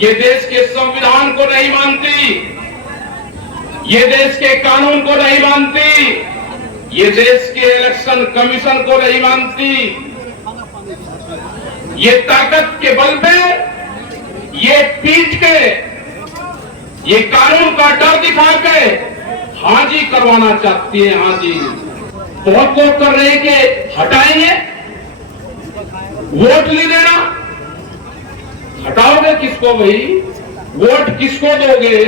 ये देश के संविधान को नहीं मानती, ये देश के कानून को नहीं मानती, ये देश के इलेक्शन कमीशन को नहीं मानती। ये ताकत के बल पे, ये पीठ के, ये कानून का डर दिखा के हाजी करवाना चाहती है। हाजी बहुत लोग कर रहे हैं कि हटाएंगे, वोट ले लेना। हटाओगे किसको भाई? वोट किसको दोगे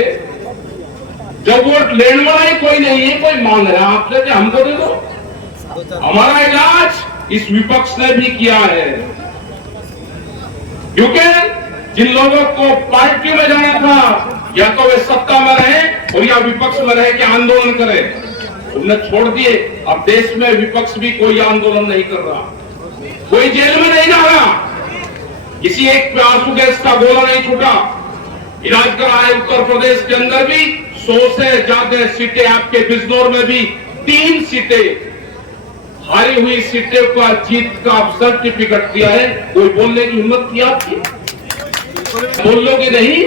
जब वोट लेने वाला ही कोई नहीं है? कोई मांग रहा है आपसे कि हमको दे दो। हमारा इलाज इस विपक्ष ने भी किया है, क्योंकि जिन लोगों को पार्टी में जाना था, या तो वे सत्ता में रहे और या विपक्ष में रहे कि आंदोलन करें, उन्हें छोड़ दिए। अब देश में विपक्ष भी कोई आंदोलन नहीं कर रहा, कोई जेल में नहीं जा रहा, किसी एक पे आंसू गैस का गोला नहीं छूटा। इलाज कराए उत्तर प्रदेश के अंदर भी 100 से ज्यादा सीटें, आपके बिजनौर में भी 3 सीटें, हारी हुई सीटें का जीत का सर्टिफिकेट दिया है। कोई बोलने की हिम्मत की आपकी? बोलोगे नहीं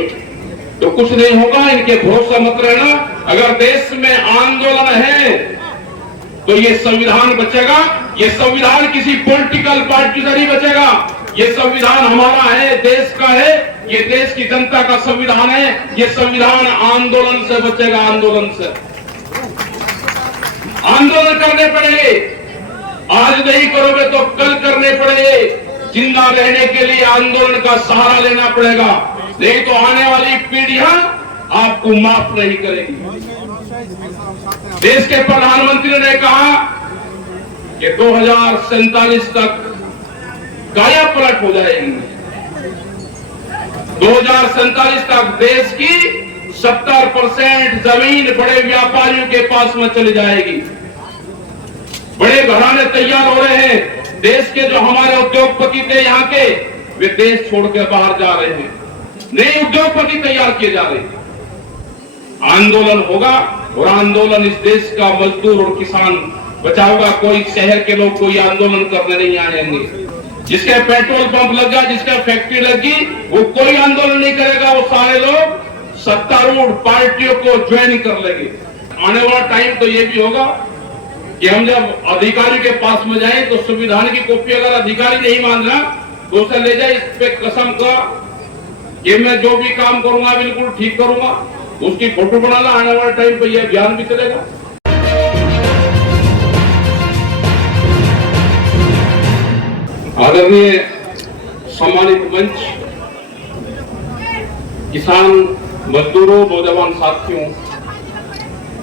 तो कुछ नहीं होगा, इनके भरोसा मत रहना। अगर देश में आंदोलन है तो ये संविधान बचेगा। ये संविधान किसी पॉलिटिकल पार्टी से नहीं बचेगा। ये संविधान हमारा है, देश का है, ये देश की जनता का संविधान है। ये संविधान आंदोलन से बचेगा, आंदोलन से। आंदोलन करने पड़ेंगे, आज नहीं करोगे तो कल करने पड़ेंगे। जिंदा रहने के लिए आंदोलन का सहारा लेना पड़ेगा, नहीं तो आने वाली पीढ़ियां आपको माफ नहीं करेगी। देश के प्रधानमंत्री ने कहा कि 2047 तक काया पलट हो जाएगी। 2047 तक देश की 70% जमीन बड़े व्यापारियों के पास में चली जाएगी। बड़े घराने तैयार हो रहे हैं। देश के जो हमारे उद्योगपति थे यहाँ के, वे देश छोड़ के बाहर जा रहे हैं। नए उद्योगपति तैयार किए जा रहे हैं। आंदोलन होगा और आंदोलन इस देश का मजदूर और किसान बचाओगा। कोई शहर के लोग कोई आंदोलन करने नहीं आएंगे। जिसके पेट्रोल पंप लग गया, जिसका फैक्ट्री लगी, वो कोई आंदोलन नहीं करेगा। वो सारे लोग सत्तारूढ़ पार्टियों को ज्वाइन कर लेंगे। आने वाला टाइम तो ये भी होगा कि हम जब अधिकारी के पास में जाए तो संविधान की कॉपी अगर अधिकारी नहीं मान रहा तो उसे ले जाए, इस पे कसम का कि मैं जो भी काम करूंगा बिल्कुल ठीक करूंगा, उसकी फोटो बनाना। आने वाले टाइम पे यह अभियान भी चलेगा। आदरणीय सम्मानित मंच, किसान मजदूरों, नौजवान साथियों,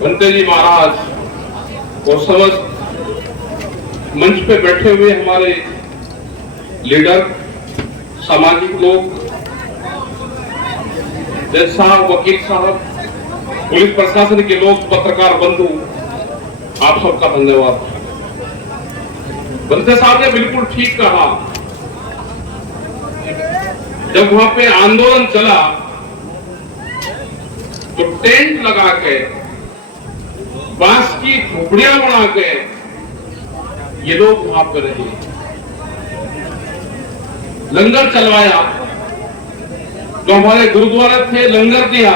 बंते जी महाराज और समस्त मंच पे बैठे हुए हमारे लीडर, सामाजिक लोग, जज साहब, वकील साहब, पुलिस प्रशासन के लोग, पत्रकार बंधु, आप सबका धन्यवाद। बंते साहब ने बिल्कुल ठीक कहा। जब वहां पे आंदोलन चला तो टेंट लगा के, बांस की झोपड़ियां बना के ये लोग वहां पर रहे। लंगर चलवाया, जो हमारे गुरुद्वारे थे लंगर दिया।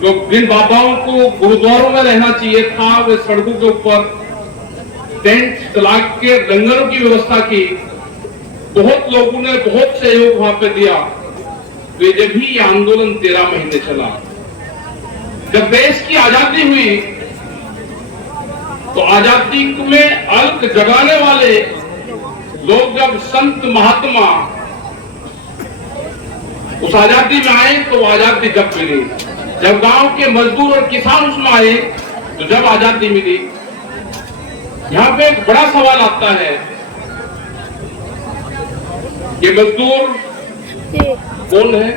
जो जिन बाबाओं को गुरुद्वारों में रहना चाहिए था, वे सड़कों के ऊपर टेंट चला के लंगरों की व्यवस्था की। बहुत लोगों ने बहुत सहयोग वहां पे दिया। तो जब भी ये आंदोलन 13 महीने चला, जब देश की आजादी हुई तो आजादी में अल्क जगाने वाले लोग, जब संत महात्मा उस आजादी में आए तो आजादी जब मिली। जब गांव के मजदूर और किसान उसमें आए तो जब आजादी मिली। यहां पे एक बड़ा सवाल आता है कि मजदूर कौन है,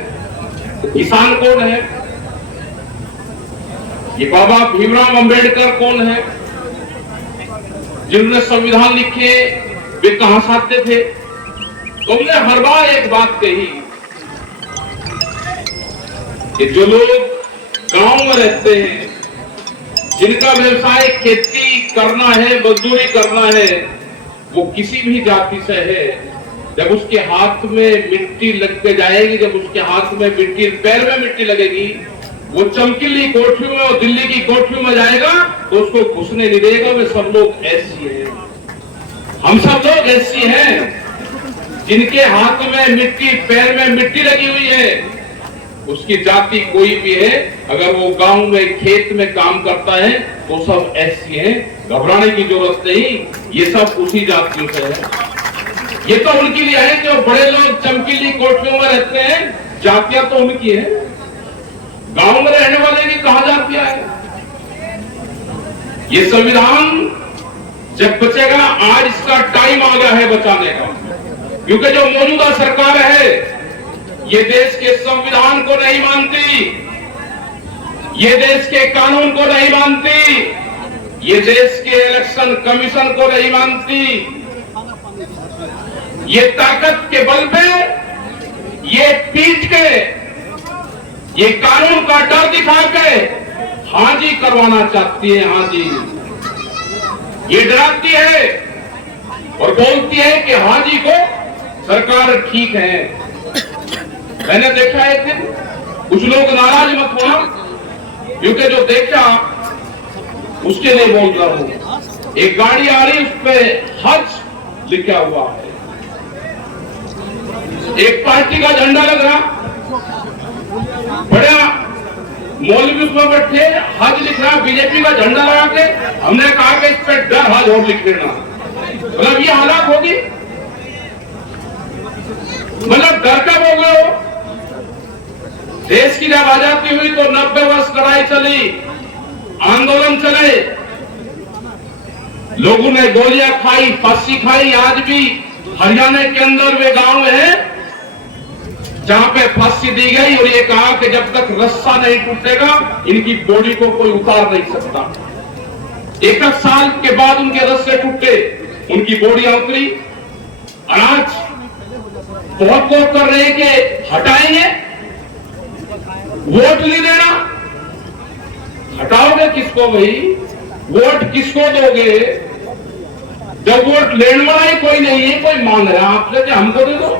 किसान कौन है, ये बाबा भीमराव अंबेडकर कौन है, जिन्होंने संविधान लिखे, वे कहां से आते थे? तो हमने हर बार एक बात कही कि जो लोग गांव में रहते हैं, जिनका व्यवसाय खेती करना है, मजदूरी करना है, वो किसी भी जाति से है, जब उसके हाथ में मिट्टी लगते जाएगी, जब उसके हाथ में मिट्टी, पैर में मिट्टी लगेगी, वो चमकीली कोठरियों में और दिल्ली की कोठरियों में जाएगा तो उसको घुसने नहीं देगा। वे सब लोग ऐसी हैं, हम सब लोग ऐसी हैं जिनके हाथ में मिट्टी, पैर में मिट्टी लगी हुई है। उसकी जाति कोई भी है, अगर वो गांव में खेत में काम करता है तो सब ऐसी हैं, घबराने की जरूरत नहीं, ये सब उसी जातियों से है। ये तो उनके लिए है जो बड़े लोग चमकीली कोठरियों में रहते हैं, जातियां तो उनकी है, गांव में रहने वाले की कहां जातियां है। ये संविधान जब बचेगा, आज इसका टाइम आ गया है बचाने का, क्योंकि जो मौजूदा सरकार है ये देश के संविधान को नहीं मानती, ये देश के कानून को नहीं मानती, ये देश के इलेक्शन कमीशन को नहीं मानती। ये ताकत के बल पे, ये पीट के, ये कानून का डर दिखा के हाजी करवाना चाहती है। हाजी ये डराती है और बोलती है कि हाजी को सरकार ठीक है। मैंने देखा एक दिन, कुछ लोग नाराज मत होना, क्योंकि जो देखा उसके लिए बोल रहा हूं। एक गाड़ी आ रही, उस पे हज लिखा हुआ है, एक पार्टी का झंडा लग रहा, बड़ा मौलवी उसमें बैठे, हज लिख रहा, बीजेपी का झंडा लगा के। हमने कहा कि इस पे डर हज और लिख देना, मतलब ये हालात होगी, मतलब डर कब हो गए हो। देश की जब आजादी हुई तो 90 वर्ष लड़ाई चली, आंदोलन चले, लोगों ने गोलियां खाई, फांसी खाई। आज भी हरियाणा के अंदर वे गांव है जहां पे फांसी दी गई और ये कहा कि जब तक रस्सा नहीं टूटेगा इनकी बॉडी को कोई उतार नहीं सकता। 1 साल के बाद उनके रस्से टूटे, उनकी बॉडियां उतरी। आज बहुत लोग कर रहे हैं कि हटाएंगे, वोट नहीं देना। हटाओगे किसको भाई, वोट किसको दोगे जब वोट लेने वाला ही कोई नहीं है। कोई मांग रहा है आपसे कि हमको दे दो।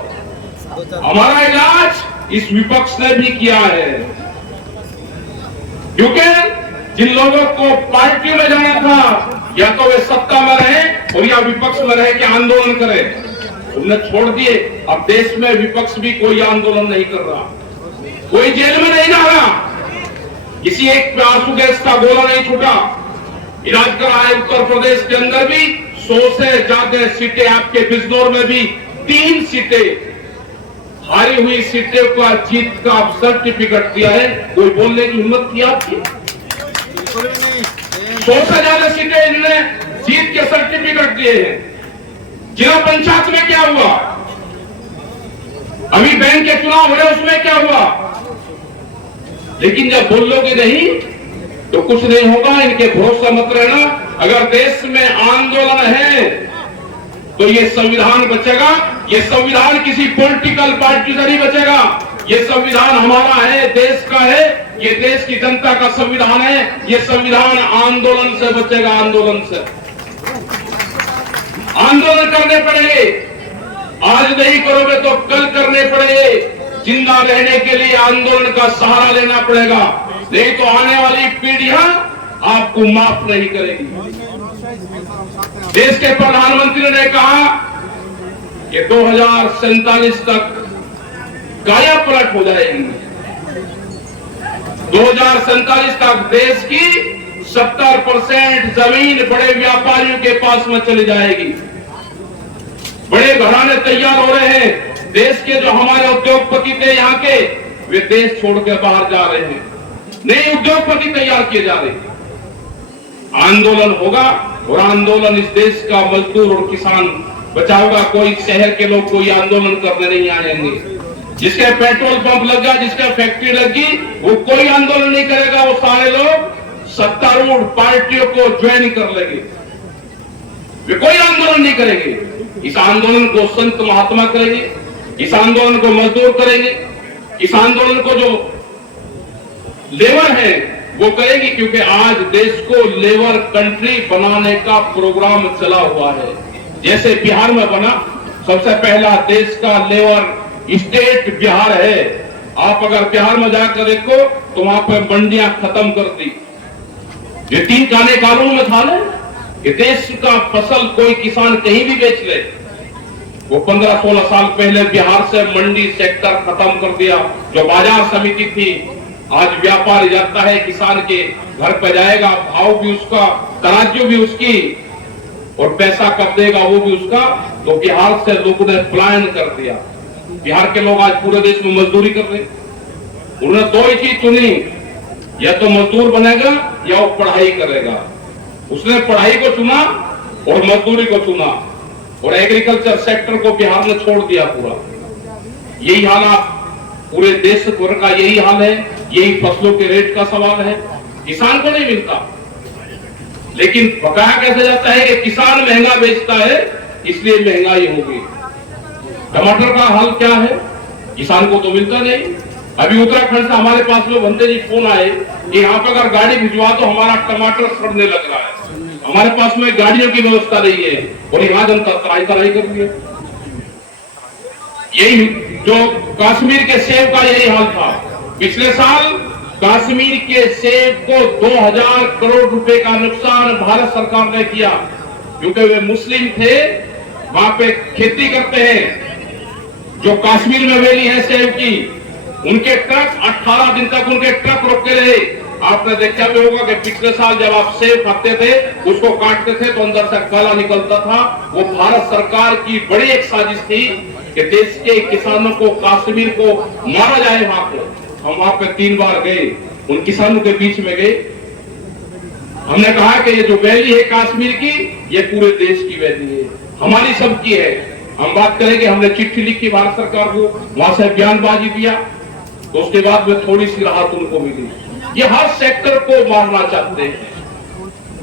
हमारा इलाज इस विपक्ष ने भी किया है, क्योंकि जिन लोगों को पार्टी में जाना था, या तो वे सत्ता में रहे और या विपक्ष में रहे कि आंदोलन करें, उन्हें छोड़ दिए। अब देश में विपक्ष भी कोई आंदोलन नहीं कर रहा, कोई जेल में नहीं जा रहा, किसी एक पे आंसू गैस का गोला नहीं छूटा। इलाज कराए उत्तर प्रदेश के अंदर भी 100 से ज्यादा सीटें, आपके बिजनौर में भी 3 सीटें, हारी हुई सीटें का जीत का आप सर्टिफिकेट दिया है। कोई बोलने की हिम्मत की आपकी? 100 से ज्यादा सीटें इन्होंने जीत के सर्टिफिकेट दिए हैं। जिला पंचायत में क्या हुआ, अभी बैंक के चुनाव हो रहे उसमें क्या हुआ, लेकिन जब बोलोगे नहीं तो कुछ नहीं होगा। इनके भरोसा मत रहना। अगर देश में आंदोलन है तो ये संविधान बचेगा। ये संविधान किसी पॉलिटिकल पार्टी से नहीं बचेगा, ये संविधान हमारा है, देश का है, ये देश की जनता का संविधान है। ये संविधान आंदोलन से बचेगा, आंदोलन से। आंदोलन करने पड़ेंगे, आज नहीं करोगे तो कल करने पड़ेंगे। जिंदा रहने के लिए आंदोलन का सहारा लेना पड़ेगा, नहीं तो आने वाली पीढ़ियां आपको माफ नहीं करेगी। देश के प्रधानमंत्री ने कहा कि 2047 तक काया पलट हो जाएगी। 2047 तक देश की 70% जमीन बड़े व्यापारियों के पास में चली जाएगी। बड़े घराने तैयार हो रहे हैं। देश के जो हमारे उद्योगपति थे यहाँ के, वे देश छोड़ के बाहर जा रहे हैं, नए उद्योगपति तैयार किए जा रहे हैं। आंदोलन होगा और आंदोलन इस देश का मजदूर और किसान बचाओगा। कोई शहर के लोग कोई आंदोलन करने नहीं आएंगे। जिसके पेट्रोल पंप लग गया, जिसके फैक्ट्री लगी, वो कोई आंदोलन नहीं करेगा। वो सारे लोग सत्तारूढ़ पार्टियों को ज्वाइन कर लेंगे, वे कोई आंदोलन नहीं करेंगे। इस आंदोलन को संत महात्मा करेंगे, इस आंदोलन को मजदूर करेंगे, इस आंदोलन को जो लेबर है वो करेगी, क्योंकि आज देश को लेबर कंट्री बनाने का प्रोग्राम चला हुआ है। जैसे बिहार में बना, सबसे पहला देश का लेबर स्टेट बिहार है। आप अगर बिहार में जाकर देखो तो वहां पे मंडियां खत्म कर दी। ये 3 कानून कानून में था ना कि देश का फसल कोई किसान कहीं भी बेच ले। वो 15-16 साल पहले बिहार से मंडी सेक्टर खत्म कर दिया। जो बाजार समिति थी, आज व्यापारी जाता है किसान के घर पे जाएगा, भाव भी उसका, तराजू भी उसकी और पैसा कब देगा वो भी उसका। तो बिहार से लोगों ने पलायन कर दिया। बिहार के लोग आज पूरे देश में मजदूरी कर रहे। उन्होंने 2 ही चीज चुनी, या तो मजदूर बनेगा या वो पढ़ाई करेगा। उसने पढ़ाई को चुना और मजदूरी को चुना और एग्रीकल्चर सेक्टर को बिहार ने छोड़ दिया पूरा। यही हाल आप पूरे देश भर का यही हाल है। यही फसलों के रेट का सवाल है। किसान को नहीं मिलता, लेकिन बकाया कैसे जाता है कि किसान महंगा बेचता है इसलिए महंगाई होगी। टमाटर का हाल क्या है, किसान को तो मिलता नहीं। अभी उत्तराखंड से हमारे पास में बनते जी फोन आए कि यहाँ पर अगर गाड़ी भिजवा तो हमारा टमाटर सड़ने लग रहा है। हमारे पास में गाड़ियों की व्यवस्था नहीं है और यहाँ जनता तराई तराई कर रही है। यही जो कश्मीर के सेब का यही हाल था। पिछले साल कश्मीर के सेब को 2000 करोड़ रुपए का नुकसान भारत सरकार ने किया, क्योंकि वे मुस्लिम थे, वहां पे खेती करते हैं। जो कश्मीर में वैली है सेब की, उनके ट्रक 18 दिन तक उनके ट्रक रोके रहे। आपने देखा भी होगा कि पिछले साल जब आप सेब खाते थे, उसको काटते थे तो अंदर से काला निकलता था। वो भारत सरकार की बड़ी एक साजिश थी कि देश के किसानों को, कश्मीर को मारा जाए। वहां को हम वहां पे 3 बार गए, उन किसानों के बीच में गए। हमने कहा कि ये जो वैली है कश्मीर की, ये पूरे देश की वैली है, हमारी सबकी है। हम बात करेंगे, हमने चिट्ठी लिखी भारत सरकार को, वहां से बयानबाजी दिया, तो उसके बाद में थोड़ी सी राहत उनको मिली। ये हर सेक्टर को मारना चाहते हैं,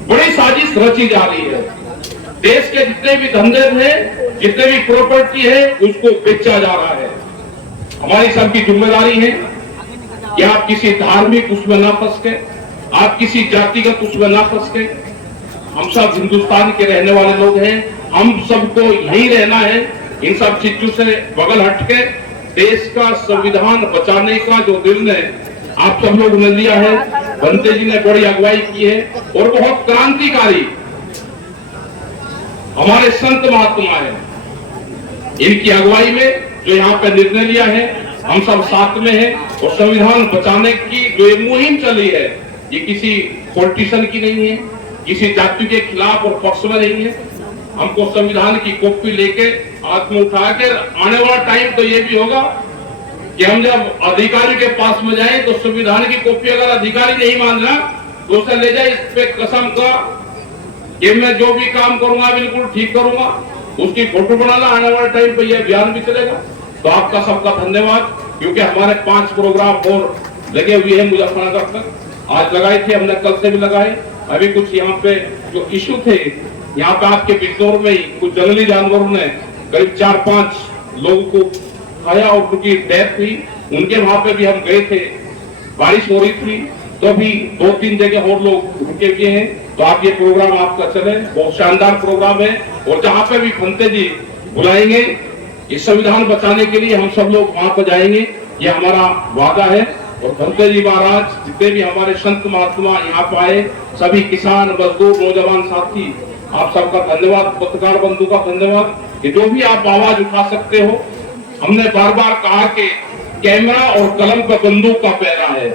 बड़ी साजिश रची जा रही है। देश के जितने भी धंधे हैं, जितने भी प्रॉपर्टी है, उसको बेचा जा रहा है। हमारी सबकी जिम्मेदारी है कि आप किसी धार्मिक उसमें ना फंस के, आप किसी जातिगत उसमें ना फंस के। हम सब हिंदुस्तान के रहने वाले लोग हैं, हम सबको यही रहना है। इन सब चीजों से बगल हटके देश का संविधान बचाने का जो निर्णय आप सब लोगों ने लिया है, बनते जी ने बड़ी अगुवाई की है और बहुत क्रांतिकारी हमारे संत महात्मा है, इनकी अगुवाई में जो यहाँ पे निर्णय लिया है, हम सब साथ में हैं। और संविधान बचाने की जो ये मुहिम चली है, ये किसी पॉलिटिशियन की नहीं है, किसी जाति के खिलाफ और पक्ष में नहीं है। हमको संविधान की कॉपी लेके हाथ में उठा के, आने वाला टाइम तो ये भी होगा कि हम जब अधिकारी के पास में जाएं तो संविधान की कॉपी अगर अधिकारी नहीं मान रहा तो उसे ले जाए, इस पे कसम का कि मैं जो भी काम करूंगा बिल्कुल ठीक करूंगा, उसकी फोटो बनाना। आने वाले टाइम पे यह अभियान भी चलेगा। तो आपका सबका धन्यवाद, क्योंकि हमारे 5 प्रोग्राम और लगे हुए हैं मुजफ्फरनगर तक। आज लगाए थे हमने, कल से भी लगाए। अभी कुछ यहाँ पे जो इशू थे, यहाँ पे आपके बिजनौर में ही कुछ जंगली जानवरों ने करीब 4-5 लोगों को खाया और उनकी डेथ हुई। उनके वहां पे भी हम गए थे, बारिश हो रही थी, तो भी 2-3 जगह और लोग रुके हुए हैं। तो आप ये प्रोग्राम आपका चले, बहुत शानदार प्रोग्राम है। और जहाँ पे भी भंते जी बुलाएंगे इस संविधान बचाने के लिए, हम सब लोग वहां पर जाएंगे, ये हमारा वादा है। और भंते जी महाराज, जितने भी हमारे संत महात्मा यहाँ पे आए, सभी किसान, मजदूर, नौजवान साथी, आप सबका धन्यवाद। पत्रकार बंधु का धन्यवाद कि जो भी आप आवाज उठा सकते हो। हमने बार बार कहा कि कैमरा और कलम पर बंदूक का पहरा है,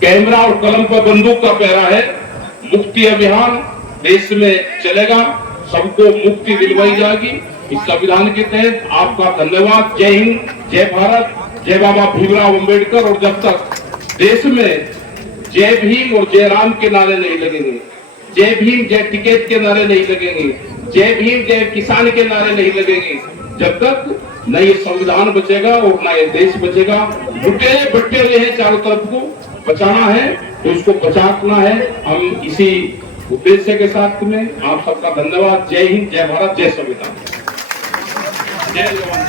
कैमरा और कलम पर बंदूक का पहरा है। मुक्ति अभियान देश में चलेगा, सबको मुक्ति दिलवाई जाएगी इस संविधान के तहत। आपका धन्यवाद। जय हिंद, जय भारत, जय बाबा भीमराव अम्बेडकर। और जब तक देश में जय भीम और जय राम के नारे नहीं लगेंगे, जय भीम जय टिकैत के नारे नहीं लगेंगे, जय भीम जय किसान के नारे नहीं लगेंगे, जब तक न ये संविधान बचेगा और न ये देश बचेगा। लुटेरे बट्टे हुए हैं, चारों तरफ को बचाना है तो इसको बचाना है। हम इसी उद्देश्य के साथ में आप सबका धन्यवाद। जय हिंद, जय भारत, जय संविधान, जय जवान।